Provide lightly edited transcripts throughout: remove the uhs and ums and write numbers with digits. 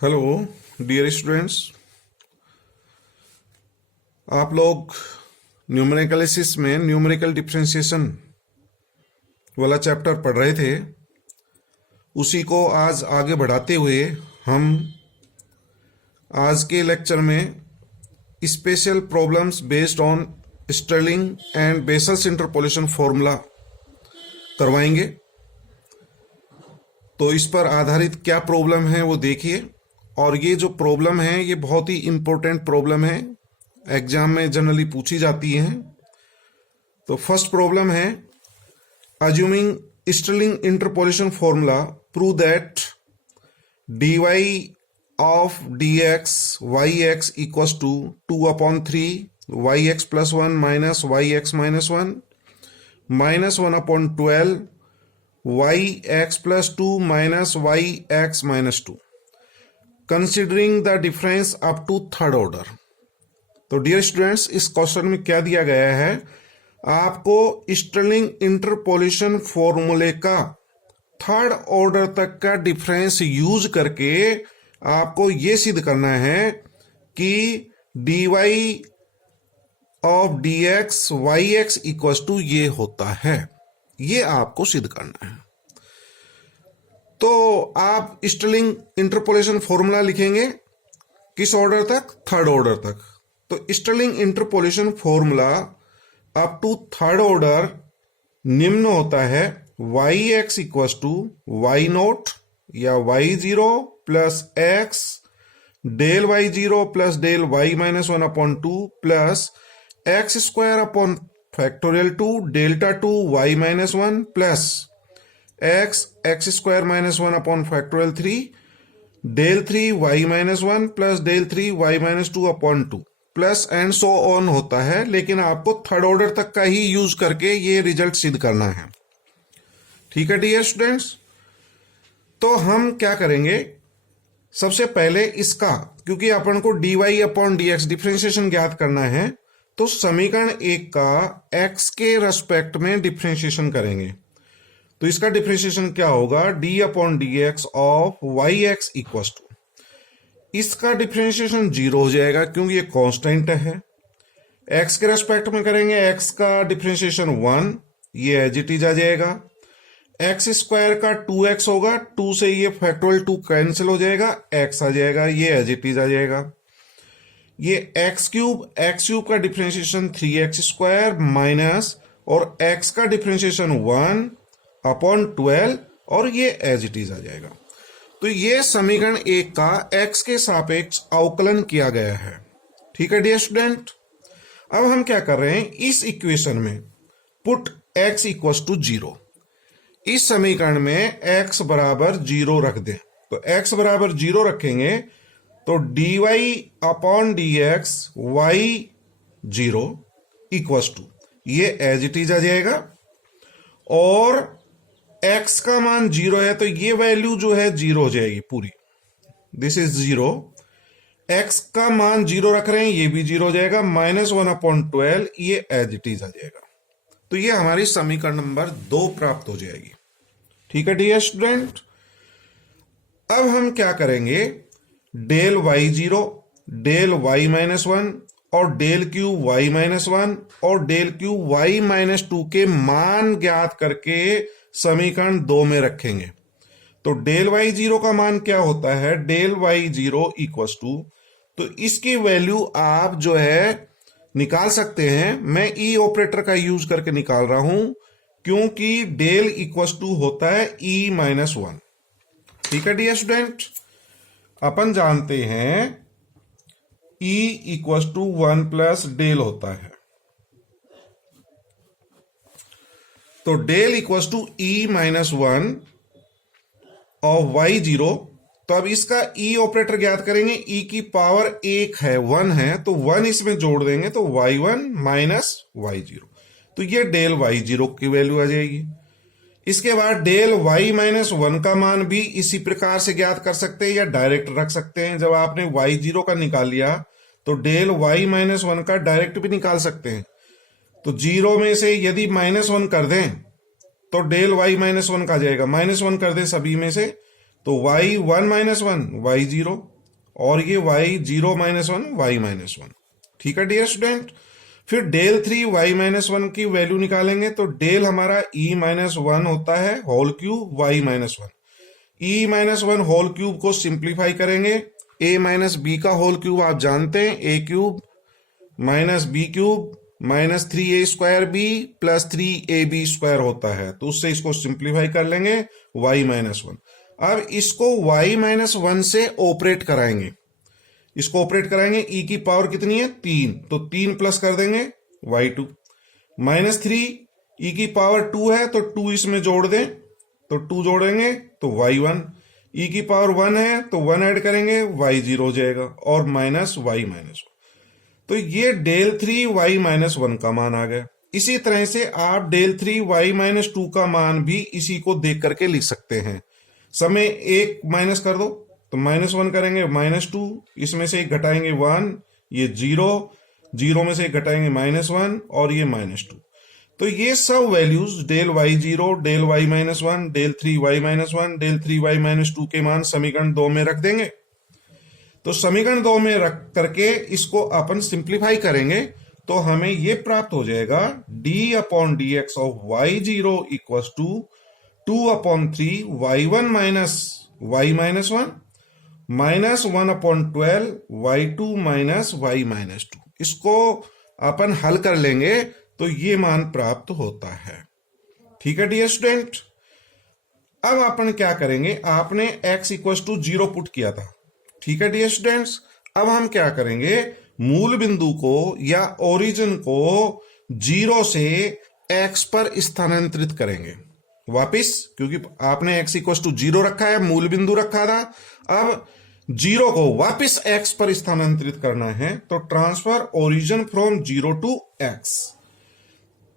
Hello dear students, आप लोग न्यूमेरिकलिसिस में न्यूमेरिकल डिफरेंशिएशन वाला चैप्टर पढ़ रहे थे। उसी को आज आगे बढ़ाते हुए हम आज के लेक्चर में special problems based on Stirling and Bessel's interpolation formula करवाएंगे। तो इस पर आधारित क्या प्रॉब्लम है वो देखिए। और ये जो प्रॉब्लम है ये बहुत ही इंपॉर्टेंट प्रॉब्लम है, एग्जाम में जनरली पूछी जाती है। तो फर्स्ट प्रॉब्लम है, assuming Stirling interpolation formula prove that dy of dx yx equals to 2/3 yx plus 1 minus yx minus 1 minus 1/12 yx plus 2 minus yx minus 2 considering the difference up to third order. तो dear students, इस question में क्या दिया गया है, आपको Stirling interpolation फॉर्मूले का थर्ड ऑर्डर तक का डिफरेंस यूज करके आपको यह सिद्ध करना है कि dy of dx yx equal to ये होता है। ये आपको सिद्ध करना है। तो आप स्टर्लिंग इंटरपोलेशन फॉर्मूला लिखेंगे किस ऑर्डर तक? थर्ड ऑर्डर तक। तो Stirling interpolation formula up to third order निम्न होता है, yx equal to y naught या y0 plus x del y0 plus del y minus 1/2 plus x square upon factorial 2 delta 2 y minus 1 plus x square minus 1 upon factorial 3 del 3 y minus 1 plus del 3 y minus 2/2 plus and so on होता है। लेकिन आपको third order तक का ही use करके ये result सिद्ध करना है। ठीक है डियर स्टूडेंट्स, तो हम क्या करेंगे, सबसे पहले इसका, क्योंकि अपन को dy अपॉन dx डिफरेंशिएशन ज्ञात करना है, तो समीकरण 1 का x के रेस्पेक्ट में डिफरेंशिएशन करेंगे। तो इसका डिफरेंशिएशन क्या होगा, d upon dx of yx equal to, इसका डिफरेंशिएशन 0 हो जाएगा क्योंकि ये कांस्टेंट है। x के रेस्पेक्ट में करेंगे, x का डिफरेंशिएशन 1, ये एज इट इज आ जाएगा। x स्क्वायर का 2x होगा, 2 से ये फैक्टोरियल 2 कैंसिल हो जाएगा, x आ जाएगा, ये एज इट इज आ जाएगा। ये x क्यूब का डिफरेंशिएशन 3x स्क्वायर माइनस और x का डिफरेंशिएशन 1/12 और ये एज इट इज आ जाएगा। तो ये समीकरण 1 का x के सापेक्ष अवकलन किया गया है। ठीक है डियर स्टूडेंट, अब हम क्या कर रहे हैं, इस इक्वेशन में पुट x इक्वल टू 0, इस समीकरण में x बराबर 0 रख दें। तो x बराबर 0 रखेंगे तो dy upon dx y0 equal to, ये एज इट इज आ जाएगा। और x का मान 0 है तो ये वैल्यू जो है 0 हो जाएगी पूरी, दिस इज 0। x का मान 0 रख रहे हैं, ये भी 0 हो जाएगा, माइनस 1/12, ये एज इट इज आ जाएगा। तो ये हमारी समीकरण नंबर 2 प्राप्त हो जाएगी। ठीक है डियर स्टूडेंट, अब हम क्या करेंगे, del y0 del y minus 1 और डेल क्यू y माइनस 1 और डेल क्यू y माइनस 2 के मान ज्ञात करके समीकरण 2 में रखेंगे। तो डेल y0 का मान क्या होता है, डेल y0 इक्वल टू, तो इसकी वैल्यू आप जो है निकाल सकते हैं। मैं ई ऑपरेटर का यूज करके निकाल रहा हूं क्योंकि डेल इक्वल टू होता है e माइनस 1। ठीक है डियर स्टूडेंट, अपन जानते हैं e equal to 1 plus del होता है। तो del equal to e minus 1 of y0। तो अब इसका e ऑपरेटर ज्ञात करेंगे, e की पावर 1 है, 1 है, तो 1 इसमें जोड़ देंगे तो y1 माइनस y0, तो ये डेल y0 की वैल्यू आ जाएगी। इसके बाद डेल y माइनस 1 का मान भी इसी प्रकार से ज्ञात कर सकते हैं या डायरेक्ट रख सकते हैं। जब आपने y0 का निकाल लिया तो डेल y माइनस 1 का डायरेक्ट भी निकाल सकते हैं। तो 0 में से यदि -1 कर दें तो डेल y -1 का जाएगा, -1 कर दें सभी में से तो y1 - 1 y0, और ये y0 - 1 y-1। ठीक है डियर स्टूडेंट। फिर डेल 3 y-1 की वैल्यू निकालेंगे, तो डेल हमारा e-1 होता है whole cube y-1। e-1 whole cube को सिंप्लीफाई करेंगे, a माइनस बी का होल क्यूब आप जानते हैं, a cube minus b cube minus 3a² plus 3ab² होता है, तो उससे इसको सिंप्लीफाई कर लेंगे y-1। अब इसको y-1 से ऑपरेट कराएंगे, इसको ऑपरेट कराएंगे, e की पावर कितनी है 3, तो 3 प्लस कर देंगे y2 माइनस 3, e की पावर 2 है तो 2 इसमें जोड़ दें, तो 2 जोड़ेंगे तो y1, e की पावर 1 है तो 1 ऐड करेंगे y0 हो जाएगा, और माइनस y-1। तो ये डेल 3 y-1 का मान आ गया। इसी तरह से आप डेल 3 y-2 का मान भी इसी को देख करके लिख सकते हैं। समय एक माइनस कर दो तो -1 करेंगे -2, इसमें से एक घटाएंगे 1, ये 0, 0 में से एक घटाएंगे -1 और ये -2। तो ये सब values del y0, del y-1, del 3 y-1, del 3 y-2 के मान समीकरण 2 में रख देंगे। तो समीकरण 2 में रख करके इसको अपन सिंप्लीफाई करेंगे, तो हमें ये प्राप्त हो जाएगा d/dx of y0 equals to 2/3 y1 minus y-1 minus 1/12 y2 minus y-2। इसको अपन हल कर लेंगे तो ये मान प्राप्त होता है। ठीक है डियर स्टूडेंट। अब अपन क्या करेंगे, आपने x इक्वल्स टू 0 पुट किया था। ठीक है डियर स्टूडेंट्स। अब हम क्या करेंगे, मूल बिंदु को या ओरिजिन को 0 से x पर स्थानांतरित करेंगे वापिस, क्योंकि आपने x इक्वल्स टू 0 रखा है, मूल बिंदु रखा था। अब 0 को वापिस x पर स्थानांतरित करना है, तो transfer origin from 0 to x।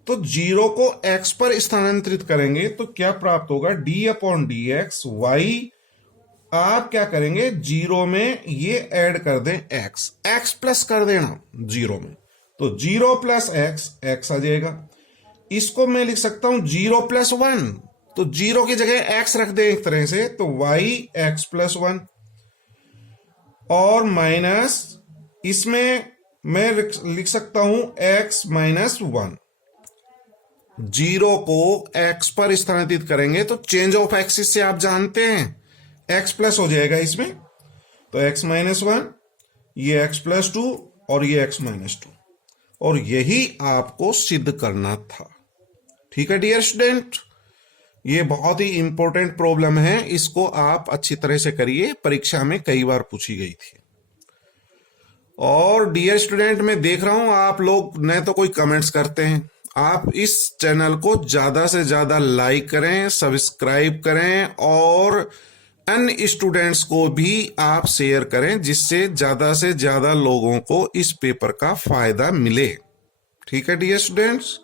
तो 0 को x पर स्थानांतरित करेंगे तो क्या प्राप्त होगा, d/dx y। आप क्या करेंगे, 0 में ये ऐड कर दें x प्लस कर देना 0 में, तो 0 प्लस x आ जाएगा। इसको मैं लिख सकता हूं 0 + 1, तो 0 की जगह x रख दें एक तरह से, तो yx + 1 और माइनस इसमें मैं लिख सकता हूं x - 1। 0 को x पर स्थानांतरित करेंगे तो चेंज ऑफ एक्सिस से आप जानते हैं x प्लस हो जाएगा इसमें, तो x - 1, ये x + 2 और ये x - 2, और यही आपको सिद्ध करना था। ठीक है डियर स्टूडेंट। ये बहुत ही इंपॉर्टेंट प्रॉब्लम है, इसको आप अच्छी तरह से करिए, परीक्षा में कई बार पूछी गई थी। और डियर स्टूडेंट, मैं देख रहा हूं आप लोग न तो कोई कमेंट्स करते हैं, आप इस चैनल को ज्यादा से ज्यादा लाइक करें, सब्सक्राइब करें और अन्य स्टूडेंट्स को भी आप शेयर करें, जिससे ज्यादा से ज्यादा लोगों को इस पेपर का फायदा मिले। ठीक है डियर स्टूडेंट्स।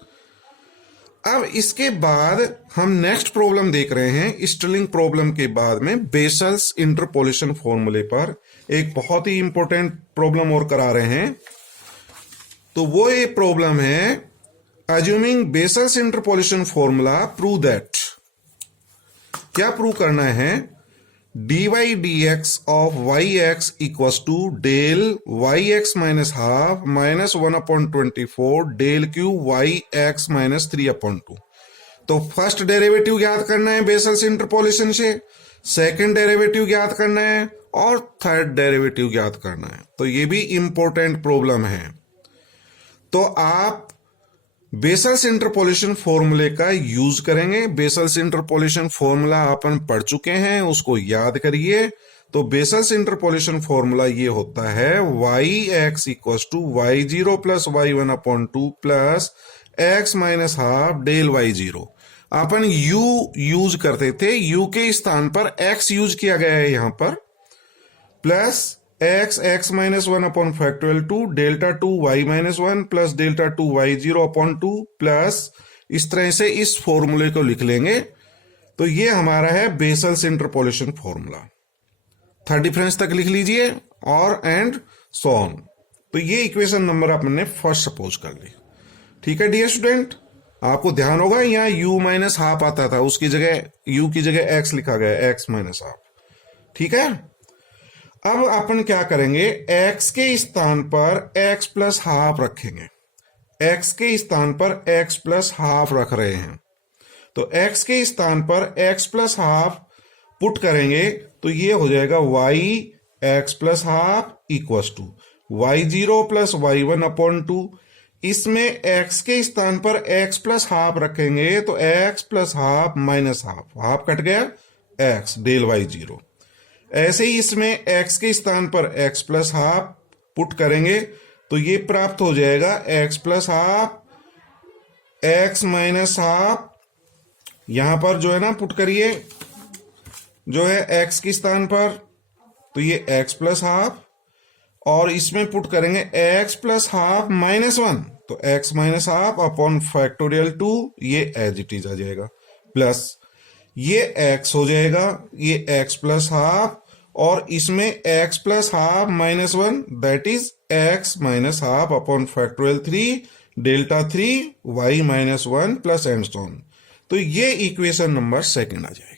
अब इसके बाद हम नेक्स्ट प्रॉब्लम देख रहे हैं। स्टिलिंग प्रॉब्लम के बाद में बेसल्स इंटरपोलेशन फॉर्मूले पर एक बहुत ही इंपॉर्टेंट प्रॉब्लम और करा रहे हैं। तो वो ये प्रॉब्लम है, assuming Bessel's interpolation formula prove that. क्या प्रूव करना है, dy/dx of yx equals to del yx - ½ minus 1/24 del cube yx - 3/2। तो फर्स्ट डेरिवेटिव ज्ञात करना है बेसल्स इंटरपोलेशन से, सेकंड डेरिवेटिव ज्ञात करना है और थर्ड डेरिवेटिव ज्ञात करना है। तो ये भी इंपॉर्टेंट प्रॉब्लम है। तो आप बेसल्स इंटरपोलेशन फॉर्मूले का यूज करेंगे। बेसल्स इंटरपोलेशन फॉर्मूला अपन पढ़ चुके हैं, उसको याद करिए। तो बेसल्स इंटरपोलेशन फॉर्मूला ये होता है yx equals to y0 + y1/2 plus x - ½ del y0। अपन u यूज करते थे, u के स्थान पर x यूज किया गया है यहां पर, plus x - 1/2 delta 2 y-1 plus delta 2 y0/2 plus इस तरह से इस फॉर्मूले को लिख लेंगे। तो ये हमारा है Bessel's interpolation formula. Third difference तक लिख लीजिए और एंड सो ऑन। तो ये इक्वेशन नंबर अपने फर्स्ट सपोज कर ली। ठीक है डियर स्टूडेंट। आपको ध्यान होगा यहाँ u - ½ आता था, उसकी जगह u की जगह x लिखा गया, x - ½ ठीक है। अब अपन क्या करेंगे, x के स्थान पर x प्लस हाफ रखेंगे। x के स्थान पर x प्लस हाफ रख रहे हैं, तो x के स्थान पर x प्लस हाफ पुट करेंगे तो ये हो जाएगा y x plus half equals to y0 plus y1 upon 2। इसमें x के स्थान पर x प्लस हाफ रखेंगे तो x plus half minus half, half cut गया, x डेल y0। ऐसे ही इसमें x के स्थान पर x प्लस हाफ पुट करेंगे तो ये प्राप्त हो जाएगा x plus half x minus half. यहां पर जो है ना पुट करिए जो है x के स्थान पर, तो ये x प्लस हाफ, और इसमें पुट करेंगे x प्लस हाफ माइनस 1, तो x minus half upon factorial 2, ये एज इट इज आ जाएगा, प्लस ये x हो जाएगा, ये x प्लस हाफ, और इसमें x plus half minus 1 that is x minus half upon factorial 3 delta 3 y minus 1 plus and so on. तो ये इक्वेशन नंबर सेकंड आ जाएगी।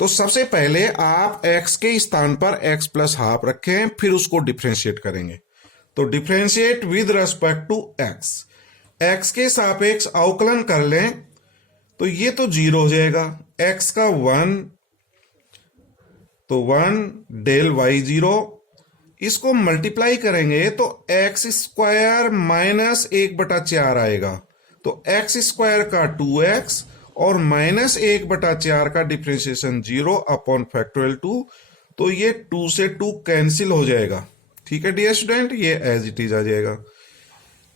तो सबसे पहले आप x के स्थान पर x प्लस हाफ रखें, फिर उसको डिफरेंशिएट करेंगे। तो differentiate with respect to x के सापेक्ष अवकलन कर लें तो ये तो 0 हो जाएगा, x का 1 तो 1 डेल y0, इसको मल्टीप्लाई करेंगे तो x स्क्वायर माइनस 1/4 आएगा, तो x स्क्वायर का 2x और माइनस 1/4 का डिफरेंशिएशन 0 अपॉन फैक्टोरियल 2, तो ये 2 से 2 कैंसिल हो जाएगा। ठीक है डियर स्टूडेंट, ये एज इट इज आ जाएगा।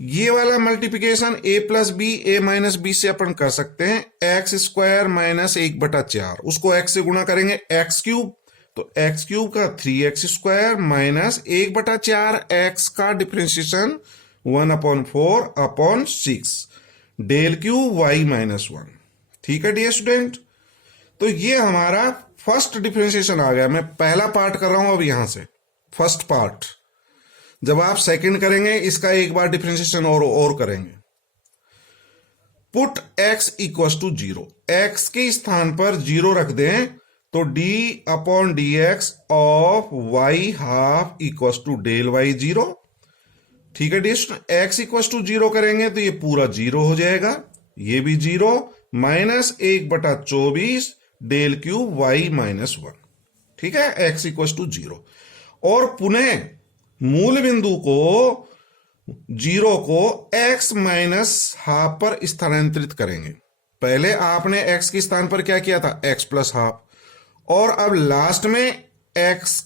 ये वाला multiplication a plus b a minus b से अपन कर सकते हैं, एक्स स्क्वायर माइनस 1/4, उसको x से गुणा करेंगे x क्यूब, तो x क्यूब का 3x स्क्वायर माइनस 1/4 x का differentiation 1/4 upon 6 del cube y minus 1। ठीक है डियर स्टूडेंट, तो ये हमारा फर्स्ट डिफरेंशिएशन आ गया। मैं पहला पार्ट कर रहा हूं अब यहां से, फर्स्ट पार्ट। जब आप सेकंड करेंगे इसका एक बार डिफरेंशिएशन और करेंगे। Put x equal to 0, x के स्थान पर 0 रख दें तो d upon d x of y half equal to del y0। ठीक है डियर, x इक्वल टू 0 करेंगे तो ये पूरा 0 हो जाएगा, ये भी 0 minus 1/24 del cube y minus 1। ठीक है, x इक्वल टू 0, और पुनः मूल बिंदु को 0 को x माइनस हाफ पर स्थानांतरित करेंगे। पहले आपने x के स्थान पर क्या किया था, x प्लस हाफ, और अब लास्ट में x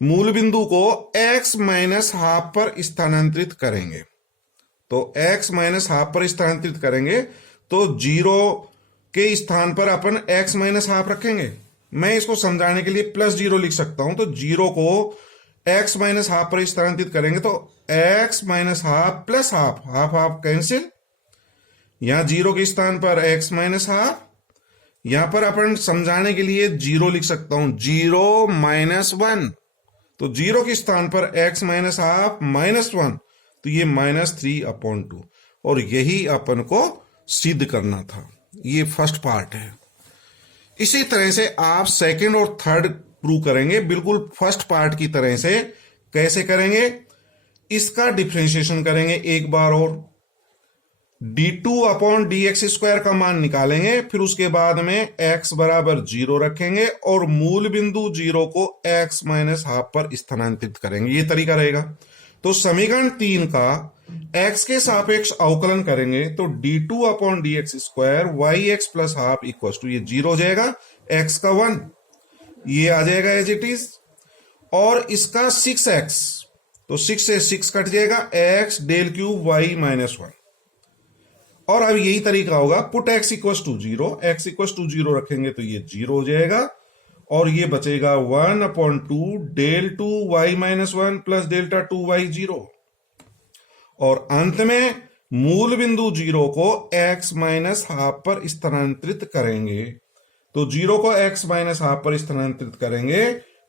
मूल बिंदु को x माइनस हाफ पर स्थानांतरित करेंगे। तो x माइनस हाफ पर स्थानांतरित करेंगे तो 0 के स्थान पर अपन x माइनस हाफ रखेंगे। मैं इसको समझाने के लिए प्लस 0 लिख सकता हूं, तो 0 को x माइनस हाफ पर स्थानांतरित करेंगे तो x minus half plus half, half half cancel, यहां 0 के स्थान पर x माइनस हाफ, यहां पर अपन समझाने के लिए 0 लिख सकता हूं, 0 माइनस 1, तो 0 के स्थान पर x माइनस हाफ माइनस 1, तो ये -3/2, और यही अपन को सिद्ध करना था। ये फर्स्ट पार्ट है। इसी तरह से आप सेकंड और थर्ड प्रूव करेंगे, बिल्कुल फर्स्ट पार्ट की तरह से। कैसे करेंगे, इसका डिफरेंशिएशन करेंगे एक बार और, d2 अपॉन dx स्क्वायर का मान निकालेंगे, फिर उसके बाद में x बराबर 0 रखेंगे और मूल बिंदु 0 को x माइनस हाफ पर स्थानांतरित करेंगे। ये तरीका रहेगा। तो समीकरण 3 का x के सापेक्ष अवकलन करेंगे तो d2 upon dx square yx plus half equal to, ये 0 हो जाएगा, x का 1 ये आ जाएगा एज इट इज, और इसका 6x, तो 6 से 6 कट जाएगा, x del cube y minus 1। और अब यही तरीका होगा, put x equal to 0, x equal to 0 रखेंगे तो ये 0 हो जाएगा, और ये बचेगा 1/2 del 2 y minus 1 plus delta 2y0, और अंत में मूल बिंदु 0 को x माइनस हाफ पर स्थानांतरित करेंगे। तो 0 को x माइनस हाफ पर स्थानांतरित करेंगे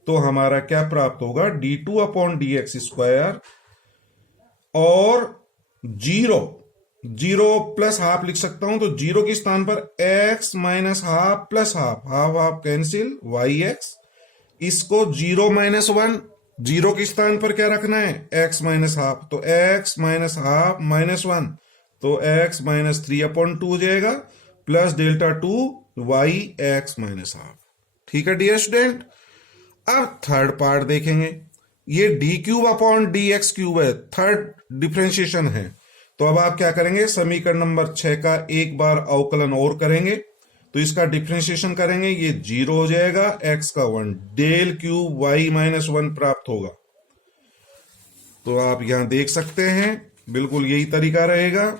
तो हमारा क्या प्राप्त होगा, d2 अपॉन dx स्क्वायर, और 0 प्लस हाफ लिख सकता हूं, तो 0 के स्थान पर x minus half plus half, half half cancel, yx, इसको 0 - 1, 0 के स्थान पर क्या रखना है, x - हाफ, तो x - हाफ -1, तो x - 3/2 हो जाएगा, plus delta 2 y x - half. ठीक है डियर स्टूडेंट। अब थर्ड पार्ट देखेंगे, ये d³/dx³ है, थर्ड डिफरेंशिएशन है। तो अब आप क्या करेंगे, समीकरण नंबर 6 का एक बार अवकलन और करेंगे, तो इसका डिफरेंशिएशन करेंगे, ये 0 हो जाएगा, x का 1, del³ y - 1 प्राप्त होगा। तो आप यहां देख सकते हैं बिल्कुल यही तरीका रहेगा।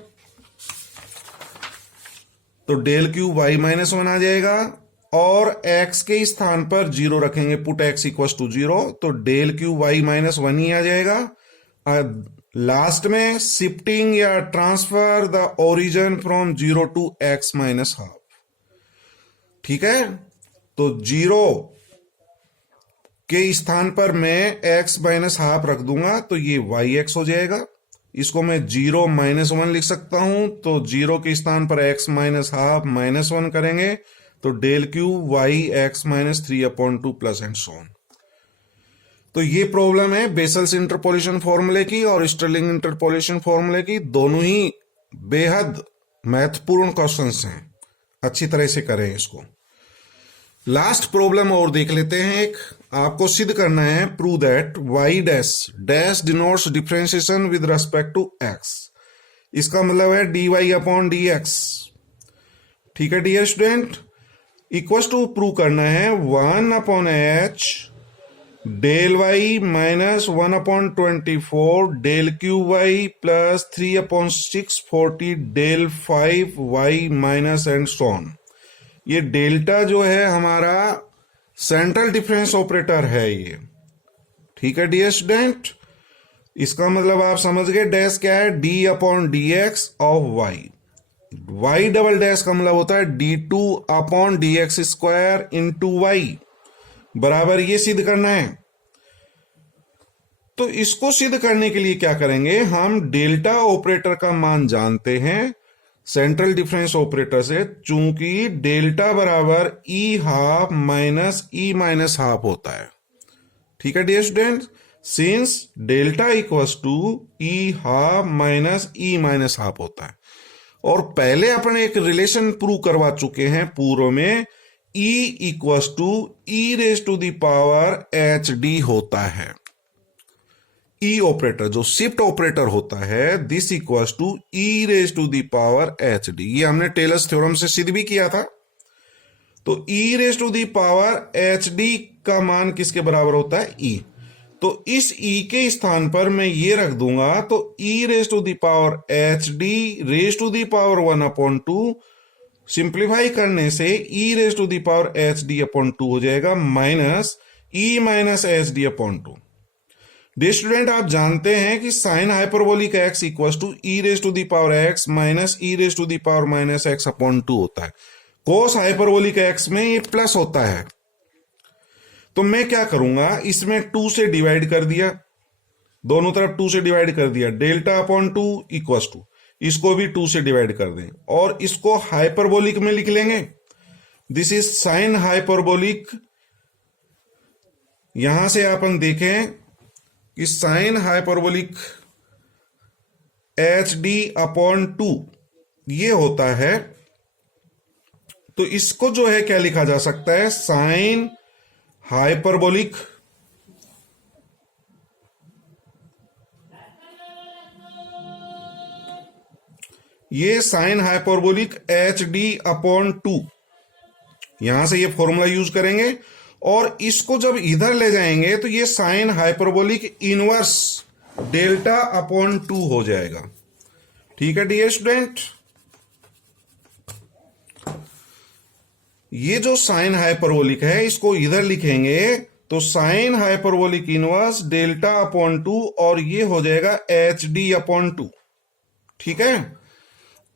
तो del³ y - 1 आ जाएगा और x के स्थान पर 0 रखेंगे, पुट x = 0, तो del³ y - 1 ही आ जाएगा। लास्ट में शिफ्टिंग या transfer the origin from 0 to x - half. ठीक है, तो 0 के स्थान पर मैं x - हाफ रख दूंगा, तो ये yx हो जाएगा। इसको मैं 0 - 1 लिख सकता हूं, तो 0 के स्थान पर x - हाफ -1 करेंगे, तो del³ y x - 3/2 plus and so on. तो ये प्रॉब्लम है बेसल्स इंटरपोलेशन फॉर्मूले की और स्टर्लिंग इंटरपोलेशन फॉर्मूले की, दोनों ही बेहद महत्वपूर्ण क्वेश्चंस हैं, अच्छी तरह से करें इसको। लास्ट प्रॉब्लम और देख लेते हैं, एक आपको सिद्ध करना है, prove that y dash denotes differentiation with respect to x। इसका मतलब है dy/dx। ठीक है dear student, equals to prove करना है 1/h del y - 1/24 del³ plus 3/640 del 5y and so on. ये डेल्टा जो है हमारा सेंट्रल डिफरेंस ऑपरेटर है ये। ठीक है डियर स्टूडेंट, इसका मतलब आप समझ गए, डैश क्या है, d/dx of y। y double dash का मतलब होता है d2/dx² इंटू y, बराबर ये सिद्ध करना है। तो इसको सिद्ध करने के लिए क्या करेंगे, हम डेल्टा ऑपरेटर का मान जानते हैं सेंट्रल डिफरेंस ऑपरेटर से, चूंकि डेल्टा बराबर e½ माइनस e - हाफ होता है। ठीक है dear student, since delta equals to e½ minus e - half होता है, और पहले अपन एक रिलेशन प्रूव करवा चुके हैं पूर्व में, e इक्वल्स टू e⁻⁻⁻hd होता है। ई ऑपरेटर जो शिफ्ट ऑपरेटर होता है, दिस इक्वल्स टू e⁻⁻hd। ये हमने टेलर्स थ्योरम से सिद्ध भी किया था। तो e⁻⁻hd का मान किसके बराबर होता है, e। तो इस e के स्थान पर मैं ये रख दूंगा, तो e⁻⁻hd⁻1/2 सिंप्लीफाई करने से e⁻⁻hd/2 हो जाएगा, minus e - hd/2। Dear student, आप जानते हैं कि sine hyperbolic x equals to e⁻x minus e⁻−x/2 होता है। कोस हाइपरबोलिक x में ये प्लस होता है। तो मैं क्या करूंगा, इसमें 2 से डिवाइड कर दिया, दोनों तरफ 2 से डिवाइड कर दिया, डेल्टा/2 इक्वल्स टू, इसको भी 2 से डिवाइड कर दें और इसको हाइपरबोलिक में लिख लेंगे। This is sine hyperbolic. यहां से अपन देखें कि साइन हाइपरबोलिक hd/2 ये होता है, तो इसको जो है क्या लिखा जा सकता है, साइन हाइपरबोलिक ये साइन हाइपरबोलिक hd/2, यहां से ये फॉर्मूला यूज करेंगे और इसको जब इधर ले जाएंगे तो ये साइन हाइपरबोलिक इनवर्स डेल्टा/2 हो जाएगा। ठीक है डियर स्टूडेंट, ये जो साइन हाइपरबोलिक है इसको इधर लिखेंगे तो साइन हाइपरबोलिक इनवर्स डेल्टा/2 और ये हो जाएगा hd/2। ठीक है,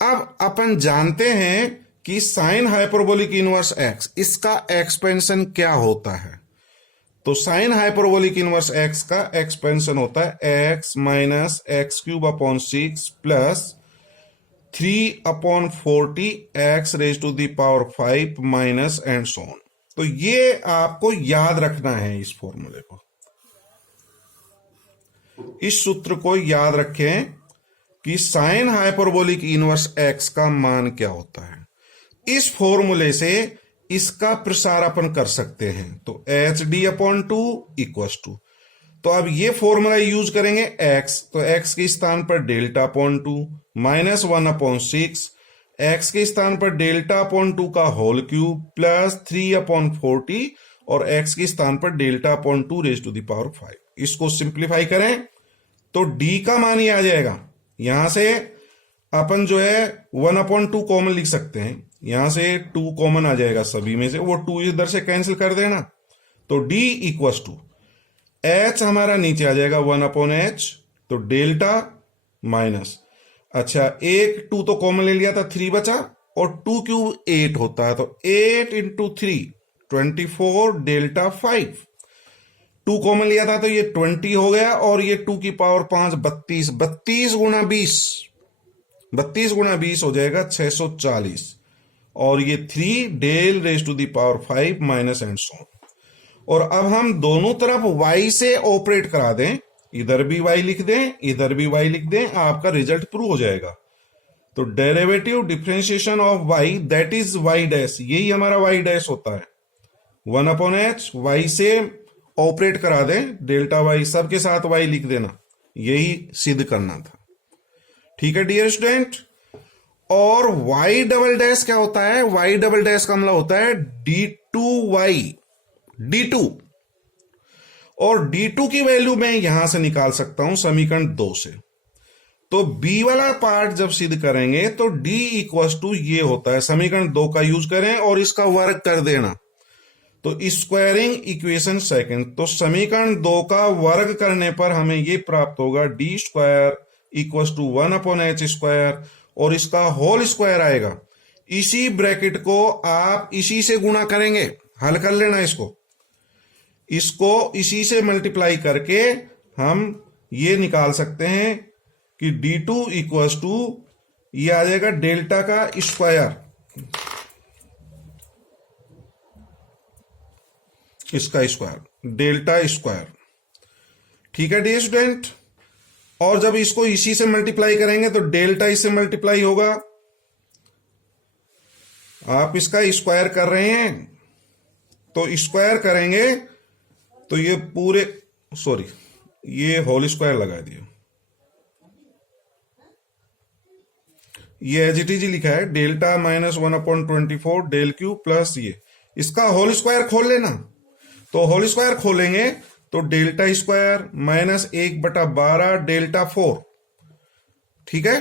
अब अपन जानते हैं कि साइन हाइपरबोलिक इनवर्स x, इसका एक्सपेंशन क्या होता है। तो साइन हाइपरबोलिक इनवर्स x का एक्सपेंशन होता है x minus x³ plus 3/40 x⁻⁵ minus and so on. तो ये आपको याद रखना है, इस फॉर्मूले को, इस सूत्र को याद रखें कि साइन हाइपरबोलिक इनवर्स एक्स का मान क्या होता है। इस फॉर्मूले से इसका प्रसार अपन कर सकते हैं। तो h d upon two equals to, तो अब ये फॉर्मूला यूज करेंगे x, तो x के स्थान पर delta upon two minus 1/6, x के स्थान पर डेल्टा अपॉन टू का होल क्यूब प्लस 3/40 और x के स्थान पर delta upon two raise to the power 5। इसको सिंप्लीफाई करें तो d का मान ही आ जाएगा। यहां से अपन जो है 1/2 कॉमन लिख सकते हैं, यहां से 2 कॉमन आ जाएगा सभी में से, वो 2 इधर से कैंसिल कर देना, तो d इक्वस टू h हमारा नीचे आ जाएगा 1/h, तो डेल्टा माइनस, अच्छा एक 2 तो कॉमन ले लिया था, 3 बचा, और 2 क्यूब 8 होता है, तो 8 इंटू 3 24 डेल्टा 5, 2 कॉमन लिया था तो ये 20 हो गया, और ये 2 की पावर 5 32, 32 गुणा 20, 32 गुणा 20 हो जाएगा 640, और ये 3 del raise to the power 5 minus and so. और अब हम दोनों तरफ y से ऑपरेट करा दें, इधर भी y लिख दें, इधर भी y लिख दें, आपका रिजल्ट प्रूव हो जाएगा। तो derivative differentiation of y that is y dash, यही हमारा y डैश होता है 1/h, y से ऑपरेट करा दें, डेल्टा y सबके साथ y लिख देना, यही सिद्ध करना था। ठीक है डियर स्टूडेंट। और y डबल डैश क्या होता है, y डबल डैश का मतलब होता है d2y, d2, और d2 की वैल्यू मैं यहां से निकाल सकता हूं समीकरण 2 से। तो b वाला पार्ट जब सिद्ध करेंगे तो d इक्वस टू ये होता है, समीकरण 2 का यूज करें और इसका वर्ग कर देना, तो स्क्वायरिंग इक्वेशन सेकंड, तो समीकरण 2 का वर्ग करने पर हमें ये प्राप्त होगा d square equals to 1/h square, और इसका होल स्क्वायर आएगा। इसी ब्रैकेट को आप इसी से गुणा करेंगे, हल कर लेना इसको इसी से मल्टीप्लाई करके हम ये निकाल सकते हैं कि d2 इक्वस टू ये आ जाएगा डेल्टा का स्क्वायर, इसका स्क्वायर डेल्टा स्क्वायर। ठीक है डियर स्टूडेंट। और जब इसको इसी से मल्टीप्लाई करेंगे तो डेल्टा इससे मल्टीप्लाई होगा, आप इसका स्क्वायर कर रहे हैं तो स्क्वायर करेंगे तो ये पूरे, सॉरी ये होल स्क्वायर लगा दिया, ये एज इट इज लिखा है delta minus 1/24 del cube plus ये, इसका होल स्क्वायर खोल लेना, तो होल स्क्वायर खोलेंगे तो डेल्टा स्क्वायर माइनस 1/12 डेल्टा 4, ठीक है,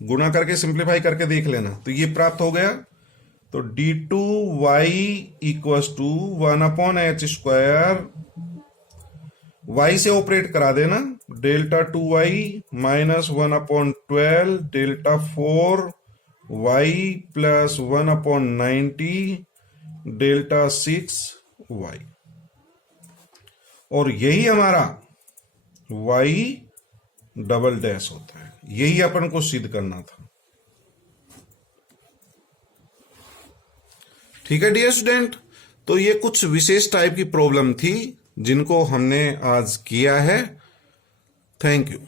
गुणा करके सिंप्लीफाई करके देख लेना, तो ये प्राप्त हो गया। तो d2y equals to 1/h square, y से ऑपरेट करा देना, delta 2y minus 1/12 delta 4y plus 1/90 delta 6y, और यही हमारा y डबल डैश होता है, यही अपन को सिद्ध करना था। ठीक है डियर स्टूडेंट। तो ये कुछ विशेष टाइप की प्रॉब्लम थी जिनको हमने आज किया है। Thank you.